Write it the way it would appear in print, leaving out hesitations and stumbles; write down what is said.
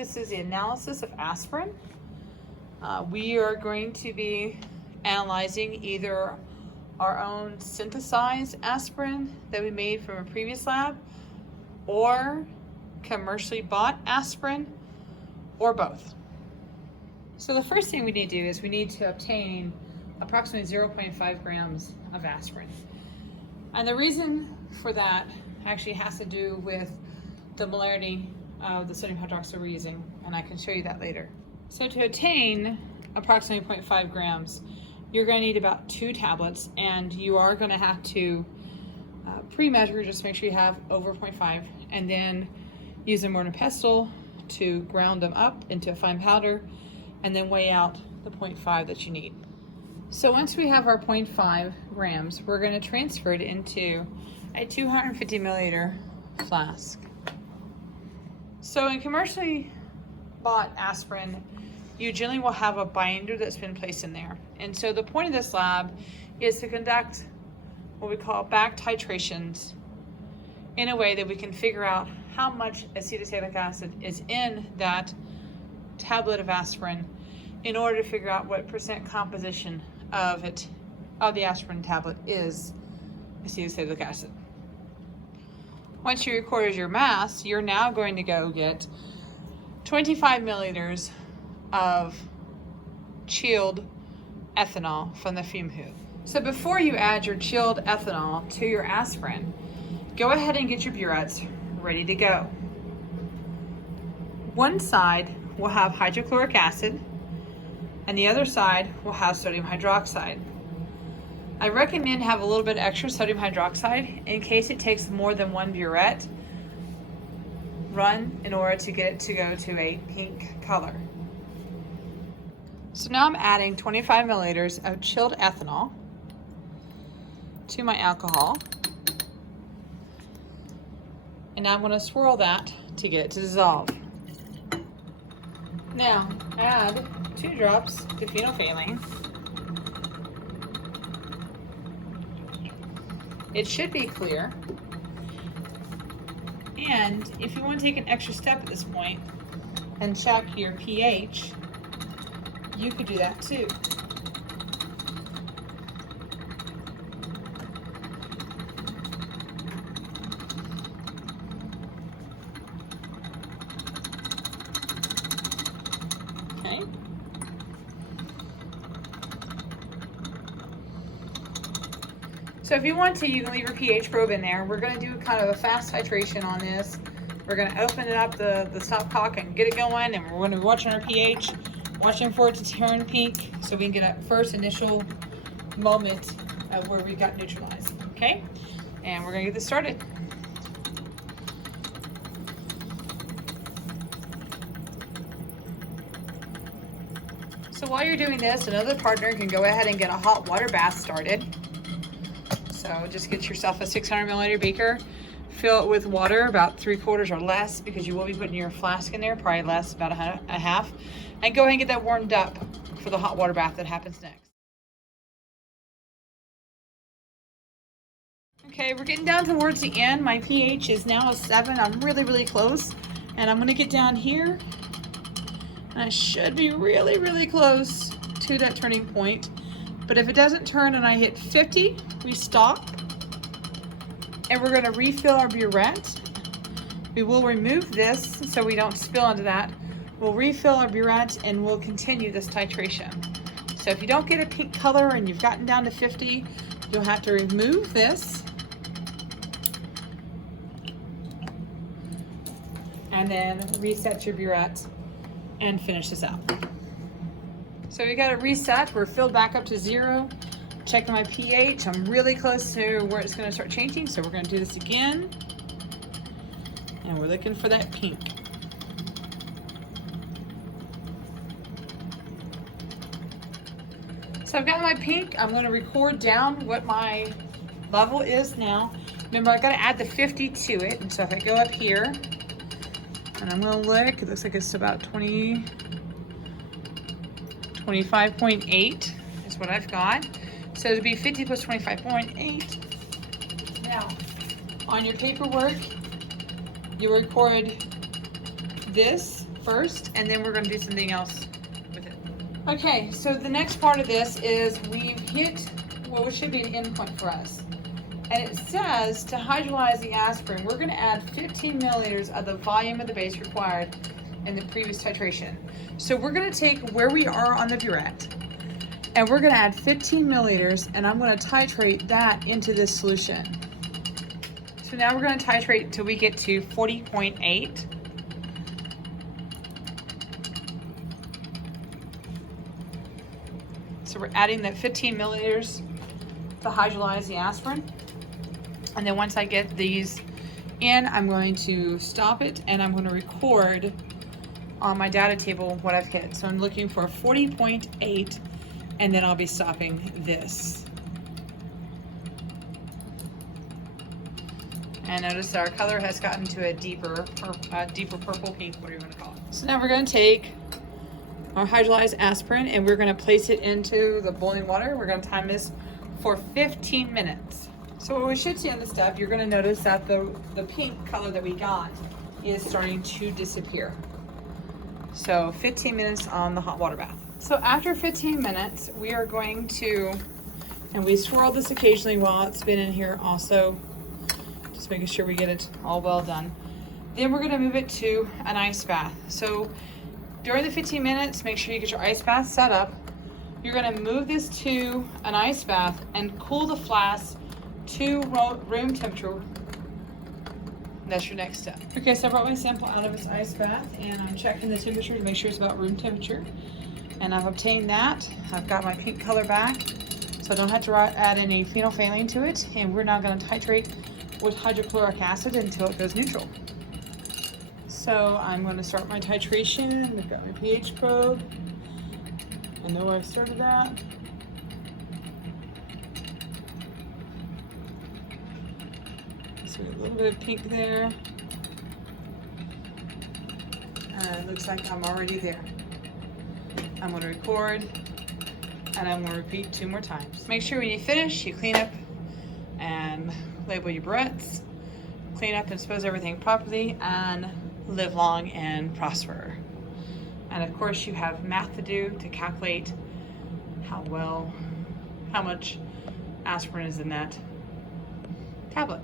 This is the analysis of aspirin. We are going to be analyzing either our own synthesized aspirin that we made from a previous lab, or commercially bought aspirin, or both. So the first thing we need to do is we need to obtain approximately 0.5 grams of aspirin. And the reason for that actually has to do with the molarity of the sodium hydroxide we're using, and I can show you that later. So to attain approximately 0.5 grams, you're going to need about 2 tablets, and you are going to have to pre-measure, just make sure you have over 0.5, and then use a mortar and pestle to ground them up into a fine powder, and then weigh out the 0.5 that you need. So once we have our 0.5 grams, we're going to transfer it into a 250 milliliter flask. So in commercially bought aspirin, you generally will have a binder that's been placed in there. And so the point of this lab is to conduct what we call back titrations in a way that we can figure out how much acetylsalicylic acid is in that tablet of aspirin in order to figure out what percent composition of the aspirin tablet is acetylsalicylic acid. Once you record your mass, you're now going to go get 25 milliliters of chilled ethanol from the fume hood. So before you add your chilled ethanol to your aspirin, go ahead and get your burettes ready to go. One side will have hydrochloric acid, and the other side will have sodium hydroxide. I recommend have a little bit extra sodium hydroxide in case it takes more than one burette run in order to get it to go to a pink color. So now I'm adding 25 milliliters of chilled ethanol to my alcohol. And now I'm going to swirl that to get it to dissolve. Now add 2 drops of phenolphthalein. It should be clear. And if you want to take an extra step at this point and check your pH, you could do that too. Okay. So if you want to, you can leave your pH probe in there. We're going to do kind of a fast titration on this. We're going to open it up, the stopcock, and get it going, and we're going to be watching our pH, watching for it to turn pink so we can get a first initial moment of where we got neutralized, okay? And we're going to get this started. So while you're doing this, another partner can go ahead and get a hot water bath started. So just get yourself a 600 milliliter beaker, fill it with water about 3/4 or less, because you will be putting your flask in there, probably less, about a half, and go ahead and get that warmed up for the hot water bath that happens next. Okay, we're getting down towards the end. My pH is now a 7. I'm really, really close, and I'm gonna get down here, and I should be really, really close to that turning point. But if it doesn't turn and I hit 50, we stop, and we're gonna refill our burette. We will remove this so we don't spill into that. We'll refill our burette and we'll continue this titration. So if you don't get a pink color and you've gotten down to 50, you'll have to remove this and then reset your burette and finish this out. So we got it reset. We're filled back up to 0. Checking my pH. I'm really close to where it's going to start changing, so we're going to do this again. And we're looking for that pink. So I've got my pink. I'm going to record down what my level is now. Remember, I've got to add the 50 to it. And so if I go up here, and I'm going to look, it looks like it's about 25.8 is what I've got. So it'll be 50 plus 25.8. Now, on your paperwork, you record this first, and then we're going to do something else with it. Okay, so the next part of this is we've hit what should be an endpoint for us. And it says to hydrolyze the aspirin, we're going to add 15 milliliters of the volume of the base required in the previous titration. So we're going to take where we are on the burette, and we're going to add 15 milliliters, and I'm going to titrate that into this solution. So now we're going to titrate till we get to 40.8. So we're adding that 15 milliliters to hydrolyze the aspirin. And then once I get these in, I'm going to stop it and I'm going to record on my data table what I've hit. So I'm looking for 40.8, and then I'll be stopping this. And notice our color has gotten to a deeper purple, pink, whatever you want to call it. So now we're going to take our hydrolyzed aspirin and we're going to place it into the boiling water. We're going to time this for 15 minutes. So what we should see on the step, you're going to notice that the pink color that we got is starting to disappear. So 15 minutes on the hot water bath. So after 15 minutes, we are going to, and we swirl this occasionally while it's been in here also, just making sure we get it all well done. Then we're going to move it to an ice bath. So during the 15 minutes, make sure you get your ice bath set up. You're going to move this to an ice bath and cool the flask to room temperature. That's your next step. Okay, so I brought my sample out of its ice bath and I'm checking the temperature to make sure it's about room temperature. And I've obtained that. I've got my pink color back, so I don't have to add any phenolphthalein to it. And we're now going to titrate with hydrochloric acid until it goes neutral. So I'm going to start my titration. I've got my pH probe. I know where I started that. So a little bit of pink there. It looks like I'm already there. I'm going to record and I'm going to repeat 2 more times. Make sure when you finish, you clean up and label your burettes, clean up and dispose everything properly, and live long and prosper. And of course you have math to do to calculate how much aspirin is in that tablet.